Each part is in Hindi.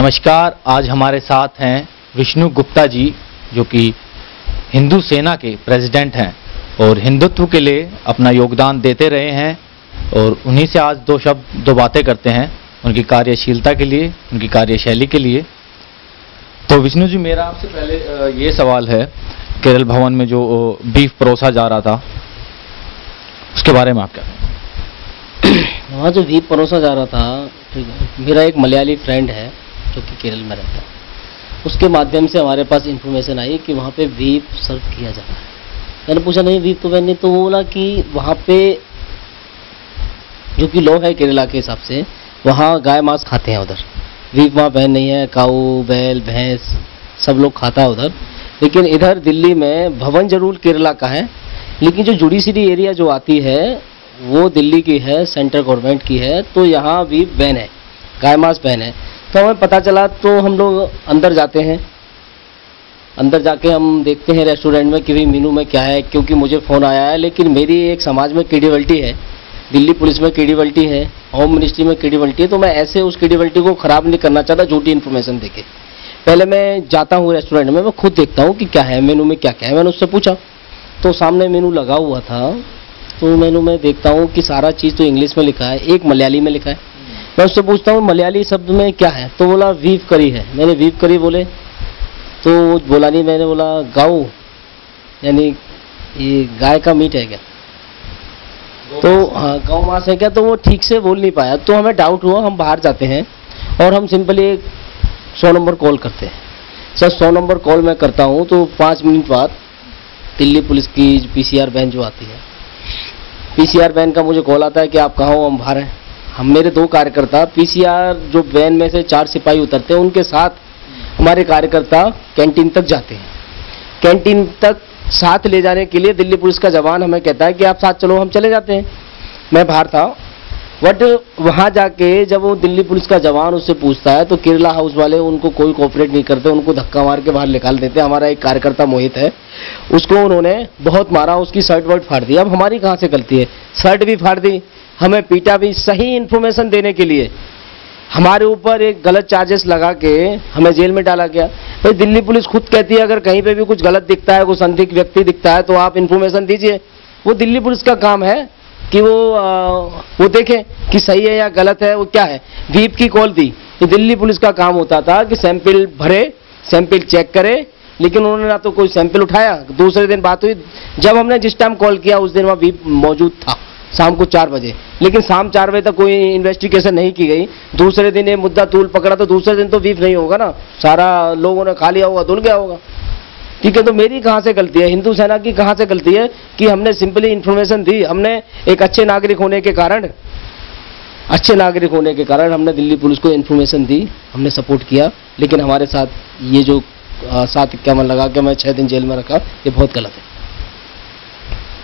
नमस्कार। आज हमारे साथ हैं विष्णु गुप्ता जी, जो कि हिंदू सेना के प्रेसिडेंट हैं और हिंदुत्व के लिए अपना योगदान देते रहे हैं और उन्हीं से आज दो बातें करते हैं, उनकी कार्यशीलता के लिए, उनकी कार्यशैली के लिए। तो विष्णु जी, मेरा आपसे पहले ये सवाल है, केरल भवन में जो बीफ परोसा जा रहा था उसके बारे में आप क्या कहें? वहाँ जो बीफ परोसा जा रहा था, ठीक है, मेरा एक मलयाली फ्रेंड है जो कि केरल में रहता है, उसके माध्यम से हमारे पास इंफॉर्मेशन आई कि वहाँ पे बीफ सर्व किया जा रहा है। मैंने पूछा नहीं बीफ तो मैंने तो बोला कि वहाँ पे जो कि लॉ है केरला के हिसाब से, वहाँ गाय मांस खाते हैं, उधर बीफ वहाँ बैन नहीं है। काऊ, बैल, भैंस सब लोग खाता है उधर। लेकिन इधर दिल्ली में भवन जरूर केरला का है, लेकिन जो जुडिशरी एरिया जो आती है वो दिल्ली की है, सेंट्रल गवर्नमेंट की है, तो यहाँ भी बैन है, गाय मांस बैन है। तो हमें पता चला तो हम लोग अंदर जाते हैं, अंदर जाके हम देखते हैं रेस्टोरेंट में कि भाई मेनू में क्या है, क्योंकि मुझे फ़ोन आया है। लेकिन मेरी एक समाज में क्रेडिबिलिटी है, दिल्ली पुलिस में क्रेडिबिलिटी है, होम मिनिस्ट्री में क्रेडिबिलिटी है, तो मैं ऐसे उस क्रेडिबिलिटी को ख़राब नहीं करना चाहता झूठी इन्फॉर्मेशन देके। पहले मैं जाता हूँ रेस्टोरेंट में, मैं खुद देखता हूँ कि क्या है मेनू में, क्या क्या है। मैंने उससे पूछा तो सामने मेनू लगा हुआ था, तो मेनू में देखता हूँ कि सारा चीज़ तो इंग्लिश में लिखा है, एक मलयाली में लिखा है। मैं उससे पूछता हूँ मलयाली शब्द में क्या है, तो बोला बीफ करी है। मैंने बीफ करी बोले तो बोला नहीं, मैंने बोला गाऊ यानी ये गाय का मीट है क्या, तो हाँ गौ मांस है क्या, तो वो ठीक से बोल नहीं पाया। तो हमें डाउट हुआ, हम बाहर जाते हैं और हम सिंपली एक 100 नंबर कॉल करते हैं। सर 100 नंबर कॉल मैं करता हूँ तो 5 मिनट बाद दिल्ली पुलिस की PCR वैन जो आती है, PCR वैन का मुझे कॉल आता है कि आप कहाँ हो, हम बाहर हैं। हम मेरे 2 कार्यकर्ता PCR जो वैन में से 4 सिपाही उतरते हैं, उनके साथ हमारे कार्यकर्ता कैंटीन तक जाते हैं। कैंटीन तक साथ ले जाने के लिए दिल्ली पुलिस का जवान हमें कहता है कि आप साथ चलो, हम चले जाते हैं। मैं बाहर था, बट वहाँ जाके जब वो दिल्ली पुलिस का जवान उससे पूछता है तो केरला हाउस वाले उनको कोई कोऑपरेट नहीं करते, उनको धक्का मार के बाहर निकाल देते। हमारा एक कार्यकर्ता मोहित है, उसको उन्होंने बहुत मारा, उसकी शर्ट वर्ट फाड़ दी। अब हमारी कहाँ से गलती है, शर्ट भी फाड़ दी, हमें पीटा भी। सही इन्फॉर्मेशन देने के लिए हमारे ऊपर एक गलत चार्जेस लगा के हमें जेल में डाला गया। भाई दिल्ली पुलिस खुद कहती है अगर कहीं पे भी कुछ गलत दिखता है, कोई संदिग्ध व्यक्ति दिखता है तो आप इन्फॉर्मेशन दीजिए। वो दिल्ली पुलिस का काम है कि वो देखे कि सही है या गलत है, वो क्या है। बीफ की कॉल दी तो दिल्ली पुलिस का काम होता था कि सैंपल भरे, सैंपल चेक करे, लेकिन उन्होंने ना तो कोई सैंपल उठाया। दूसरे दिन बात हुई, जब हमने जिस टाइम कॉल किया उस दिन वहाँ बीफ मौजूद था, शाम को 4 बजे, लेकिन शाम 4 बजे तक कोई इन्वेस्टिगेशन नहीं की गई। दूसरे दिन ये मुद्दा तूल पकड़ा तो दूसरे दिन तो बीफ नहीं होगा ना, सारा लोगों ने खा लिया होगा, धुल गया होगा। ठीक है, तो मेरी कहाँ से गलती है, हिंदू सेना की कहाँ से गलती है कि हमने सिंपली इन्फॉर्मेशन दी। हमने एक अच्छे नागरिक होने के कारण हमने दिल्ली पुलिस को इन्फॉर्मेशन दी, हमने सपोर्ट किया। लेकिन हमारे साथ ये जो 7 इक्यावन लगा के मैं 6 दिन जेल में रखा, ये बहुत गलत है।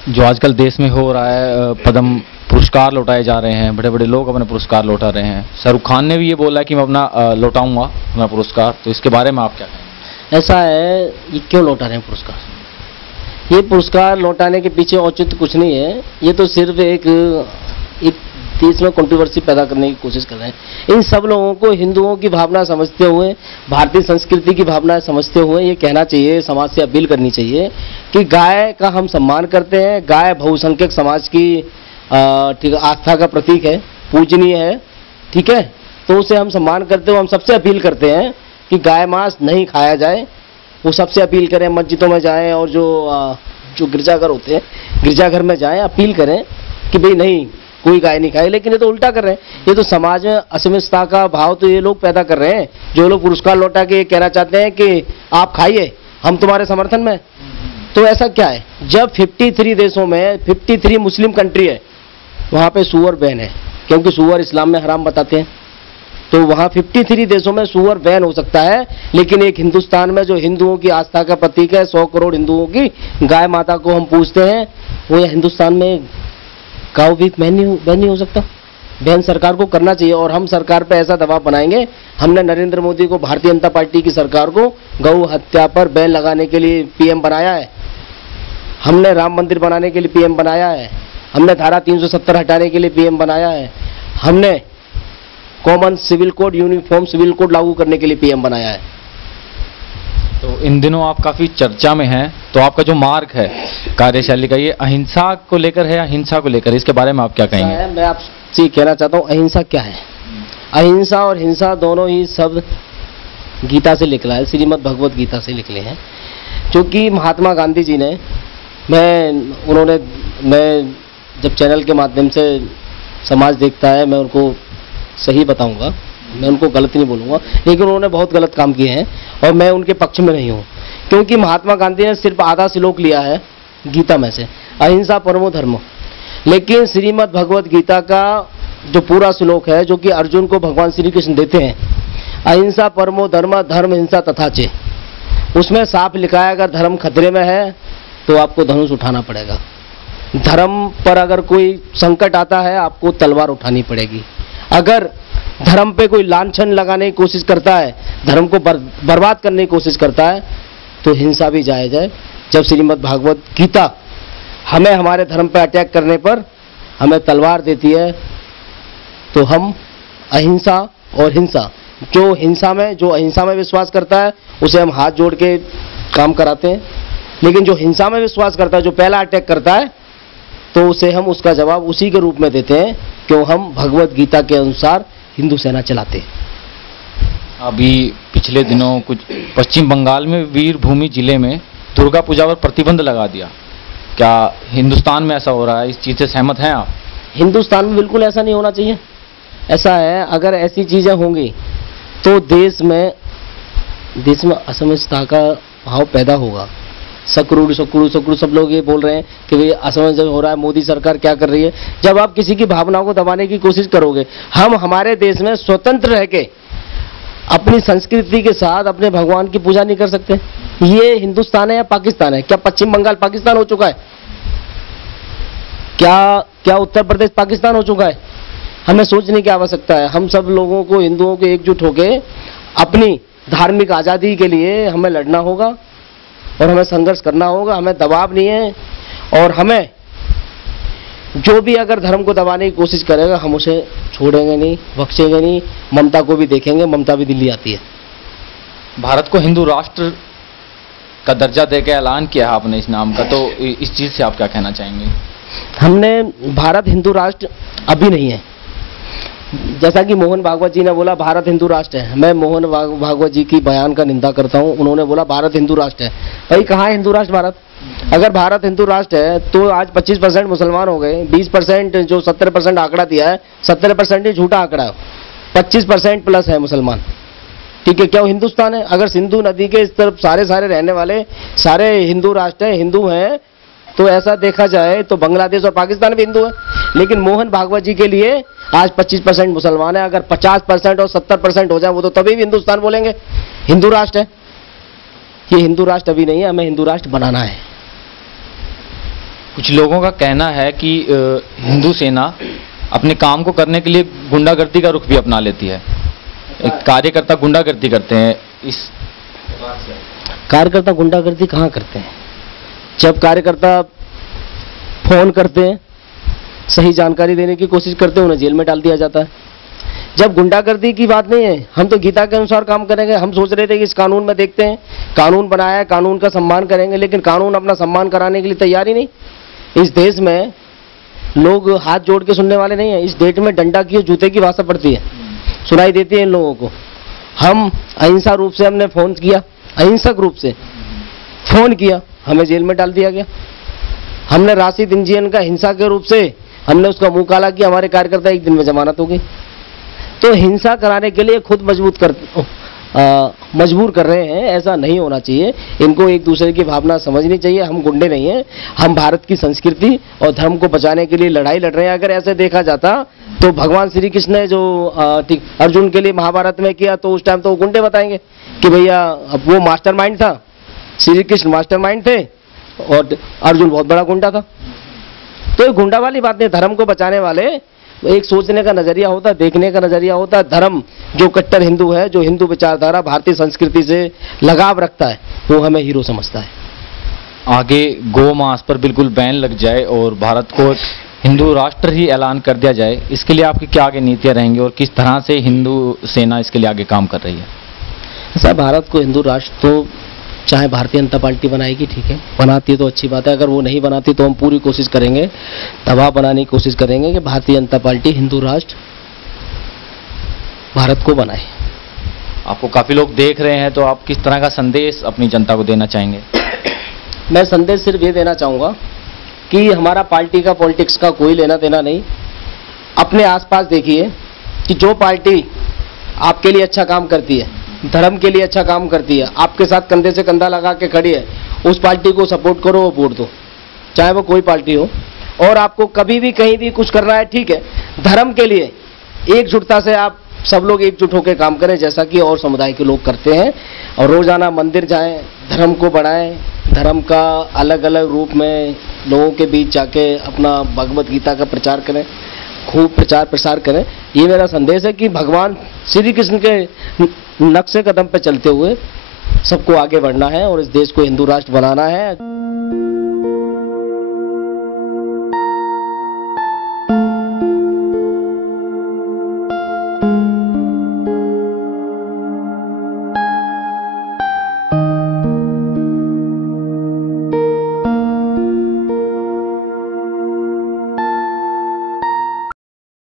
जो आजकल देश में हो रहा है, पद्म पुरस्कार लौटाए जा रहे हैं, बड़े बड़े लोग अपने पुरस्कार लौटा रहे हैं। शाहरुख खान ने भी ये बोला कि मैं अपना लौटाऊंगा अपना पुरस्कार, तो इसके बारे में आप क्या कहें? ऐसा है, ये क्यों लौटा रहे हैं पुरस्कार? ये पुरस्कार लौटाने के पीछे औचित्य कुछ नहीं है, ये तो सिर्फ एक देश में कंट्रोवर्सी पैदा करने की कोशिश कर रहे हैं। इन सब लोगों को हिंदुओं की भावना समझते हुए, भारतीय संस्कृति की भावना समझते हुए ये कहना चाहिए, समाज से अपील करनी चाहिए कि गाय का हम सम्मान करते हैं। गाय बहुसंख्यक समाज की ठीक आस्था का प्रतीक है, पूजनीय है, ठीक है, तो उसे हम सम्मान करते हुए हम सबसे अपील करते हैं कि गाय मांस नहीं खाया जाए। वो सबसे अपील करें, मस्जिदों में जाएं और जो गिरजाघर होते हैं, गिरजाघर में जाएं, अपील करें कि भाई नहीं, कोई गाय नहीं खाए। लेकिन ये तो उल्टा कर रहे हैं, ये तो समाज में असमिष्टता का भाव तो ये लोग पैदा कर रहे हैं। जो लोग पुरस्कार लौटा के ये कहना चाहते हैं कि आप खाइए, हम तुम्हारे समर्थन में। तो ऐसा क्या है, जब 53 देशों में 53 मुस्लिम कंट्री है, वहाँ पे सुअर बैन है, क्योंकि सुअर इस्लाम में हराम बताते हैं। तो वहाँ 53 देशों में सुअर बैन हो सकता है, लेकिन एक हिंदुस्तान में जो हिंदुओं की आस्था का प्रतीक है, 100 करोड़ हिंदुओं की गाय माता को हम पूजते हैं, वो या हिंदुस्तान में गाँव भी बैन नहीं हो सकता। बैन सरकार को करना चाहिए और हम सरकार पे ऐसा दबाव बनाएंगे। हमने नरेंद्र मोदी को, भारतीय जनता पार्टी की सरकार को गौ हत्या पर बैन लगाने के लिए PM बनाया है, हमने राम मंदिर बनाने के लिए PM बनाया है, हमने धारा 370 हटाने के लिए PM बनाया है, हमने common civil code, uniform civil code लागू करने के लिए पीएम बनाया है। तो इन दिनों आप काफी चर्चा में हैं, तो आपका जो मार्ग है कार्यशैली का, ये अहिंसा को लेकर है या हिंसा को लेकर, इसके बारे में आप क्या कहेंगे? मैं आपसे कहना चाहता हूँ, अहिंसा क्या है? अहिंसा और हिंसा दोनों ही शब्द गीता से निकला है, श्रीमद् भगवत गीता से निकले हैं, क्योंकि महात्मा गांधी जी ने, मैं जब चैनल के माध्यम से समाज देखता है, मैं उनको सही बताऊंगा, मैं उनको गलत नहीं बोलूंगा, लेकिन उन्होंने बहुत गलत काम किए हैं और मैं उनके पक्ष में नहीं हूँ, क्योंकि महात्मा गांधी ने सिर्फ आधा श्लोक लिया है गीता में से, अहिंसा परमो धर्मो, लेकिन श्रीमद् भगवत गीता का जो पूरा श्लोक है, जो कि अर्जुन को भगवान श्री कृष्ण देते हैं, अहिंसा परमो धर्म, धर्म हिंसा तथा चे, उसमें साफ लिखा है अगर धर्म खतरे में है तो आपको धनुष उठाना पड़ेगा, धर्म पर अगर कोई संकट आता है आपको तलवार उठानी पड़ेगी, अगर धर्म पे कोई लांछन लगाने की कोशिश करता है, धर्म को बर्बाद करने की कोशिश करता है, तो हिंसा भी जायज है। जब श्रीमद् भागवत गीता हमें हमारे धर्म पर अटैक करने पर हमें तलवार देती है, तो हम अहिंसा और हिंसा, जो अहिंसा में विश्वास करता है उसे हम हाथ जोड़ के काम कराते हैं, लेकिन जो हिंसा में विश्वास करता है, जो पहला अटैक करता है, तो उसे हम उसका जवाब उसी के रूप में देते हैं, क्यों हम भगवत गीता के अनुसार हिंदू सेना चलाते हैं। अभी पिछले दिनों कुछ पश्चिम बंगाल में वीरभूमि जिले में दुर्गा पूजा पर प्रतिबंध लगा दिया, क्या हिंदुस्तान में ऐसा हो रहा है? इस चीज से सहमत हैं आप? हिंदुस्तान में बिल्कुल ऐसा नहीं होना चाहिए। ऐसा है, अगर ऐसी चीजें होंगी तो देश में असमंजसता का भाव पैदा होगा। सकरूड़ सब लोग ये बोल रहे हैं कि भाई असमंजस हो रहा है, मोदी सरकार क्या कर रही है। जब आप किसी की भावनाओं को दबाने की कोशिश करोगे, हम हमारे देश में स्वतंत्र रह के अपनी संस्कृति के साथ अपने भगवान की पूजा नहीं कर सकते। ये हिंदुस्तान है या पाकिस्तान है? क्या पश्चिम बंगाल पाकिस्तान हो चुका है? क्या उत्तर प्रदेश पाकिस्तान हो चुका है? हमें सोचने की आवश्यकता है। हम सब लोगों को, हिंदुओं को एकजुट होकर अपनी धार्मिक आज़ादी के लिए हमें लड़ना होगा और हमें संघर्ष करना होगा। हमें दबाव नहीं है, और हमें जो भी अगर धर्म को दबाने की कोशिश करेगा हम उसे छोड़ेंगे नहीं, बख्शेंगे नहीं। ममता को भी देखेंगे, ममता भी दिल्ली आती है। भारत को हिंदू राष्ट्र का दर्जा देकर ऐलान किया है आपने इस नाम का, तो इस चीज से आप क्या कहना चाहेंगे? हमने, भारत हिंदू राष्ट्र अभी नहीं है। जैसा कि मोहन भागवत जी ने बोला भारत हिंदू राष्ट्र है, मैं मोहन भागवत जी की बयान का निंदा करता हूं। उन्होंने बोला भारत हिंदू राष्ट्र है। भाई कहाँ है हिंदू राष्ट्र भारत? अगर भारत हिंदू राष्ट्र है तो आज 25% मुसलमान हो गए, 20% जो 70% आंकड़ा दिया है, 70% ही झूठा आंकड़ा है, 25% प्लस है मुसलमान। ठीक है, क्या वो हिंदुस्तान है? अगर सिंधु नदी के इस तरफ सारे रहने वाले सारे हिंदू राष्ट्र हैं, हिंदू हैं, तो ऐसा देखा जाए तो बांग्लादेश और पाकिस्तान भी हिंदू है। लेकिन मोहन भागवत जी के लिए आज 25% मुसलमान है। अगर 50% और 70% हो जाए वो तो तभी भी हिंदुस्तान बोलेंगे, हिंदू राष्ट्र है। ये हिंदू राष्ट्र अभी नहीं है, हमें हिंदू राष्ट्र बनाना है। कुछ लोगों का कहना है कि हिंदू सेना अपने काम को करने के लिए गुंडागर्दी का रुख भी अपना लेती है। कार्यकर्ता गुंडागर्दी करते हैं। इस कार्यकर्ता गुंडागर्दी कहाँ करते हैं? जब कार्यकर्ता फोन करते हैं, सही जानकारी देने की कोशिश करते हैं, उन्हें जेल में डाल दिया जाता है। जब गुंडागर्दी की बात नहीं है, हम तो गीता के अनुसार काम करेंगे। हम सोच रहे थे कि इस कानून में देखते हैं, कानून बनाया है, कानून का सम्मान करेंगे, लेकिन कानून अपना सम्मान कराने के लिए तैयार ही नहीं। इस देश में लोग हाथ जोड़ के सुनने वाले नहीं है। इस देश में डंडा की और जूते की भाषा पड़ती है, सुनाई देती है इन लोगों को। हम अहिंसा रूप से हमने फोन किया, अहिंसक रूप से फोन किया, हमें जेल में डाल दिया गया। हमने राशिद इंजीनियर का हिंसा के रूप से हमने उसका मुंह काला किया, हमारे कार्यकर्ता एक दिन में जमानत हो गई। तो हिंसा कराने के लिए खुद मजबूर कर रहे हैं। ऐसा नहीं होना चाहिए। इनको एक दूसरे की भावना समझनी चाहिए। हम गुंडे नहीं हैं, हम भारत की संस्कृति और धर्म को बचाने के लिए लड़ाई लड़ रहे हैं। अगर ऐसे देखा जाता तो भगवान श्री कृष्ण ने जो अर्जुन के लिए महाभारत में किया, तो उस टाइम तो वो गुंडे बताएंगे कि भैया अब वो मास्टरमाइंड था, श्री कृष्ण मास्टरमाइंड थे और अर्जुन बहुत बड़ा गुंडा था। तो ये गुंडा वाली बात नहीं। धर्म को बचाने वाले एक सोचने का नजरिया होता है, देखने का नजरिया होता है। धर्म जो कट्टर हिंदू है, जो हिंदू विचारधारा भारतीय संस्कृति से लगाव रखता है, वो हमें हीरो समझता है। आगे गौ मांस पर बिल्कुल बैन लग जाए और भारत को हिंदू राष्ट्र ही ऐलान कर दिया जाए, इसके लिए आपकी क्या आगे नीतियां रहेंगी और किस तरह से हिंदू सेना इसके लिए आगे काम कर रही है? ऐसा भारत को हिंदू राष्ट्र तो चाहे भारतीय जनता पार्टी बनाएगी, ठीक है, बनाती है तो अच्छी बात है। अगर वो नहीं बनाती तो हम पूरी कोशिश करेंगे, दबाव बनाने की कोशिश करेंगे कि भारतीय जनता पार्टी हिंदू राष्ट्र भारत को बनाए। आपको काफी लोग देख रहे हैं, तो आप किस तरह का संदेश अपनी जनता को देना चाहेंगे? मैं संदेश सिर्फ ये देना चाहूँगा कि हमारा पार्टी का पॉलिटिक्स का कोई लेना देना नहीं। अपने आसपास देखिए कि जो पार्टी आपके लिए अच्छा काम करती है, धर्म के लिए अच्छा काम करती है, आपके साथ कंधे से कंधा लगा के खड़ी है, उस पार्टी को सपोर्ट करो, वो वोट दो, चाहे वो कोई पार्टी हो। और आपको कभी भी कहीं भी कुछ करना है, ठीक है, धर्म के लिए एकजुटता से आप सब लोग एकजुट होकर काम करें, जैसा कि और समुदाय के लोग करते हैं। और रोजाना मंदिर जाएं, धर्म को बढ़ाएं, धर्म का अलग अलग रूप में लोगों के बीच जाके अपना भगवत गीता का प्रचार करें, खूब प्रचार प्रसार करें। ये मेरा संदेश है कि भगवान श्री कृष्ण के नक्शे कदम पर चलते हुए सबको आगे बढ़ना है और इस देश को हिंदू राष्ट्र बनाना है।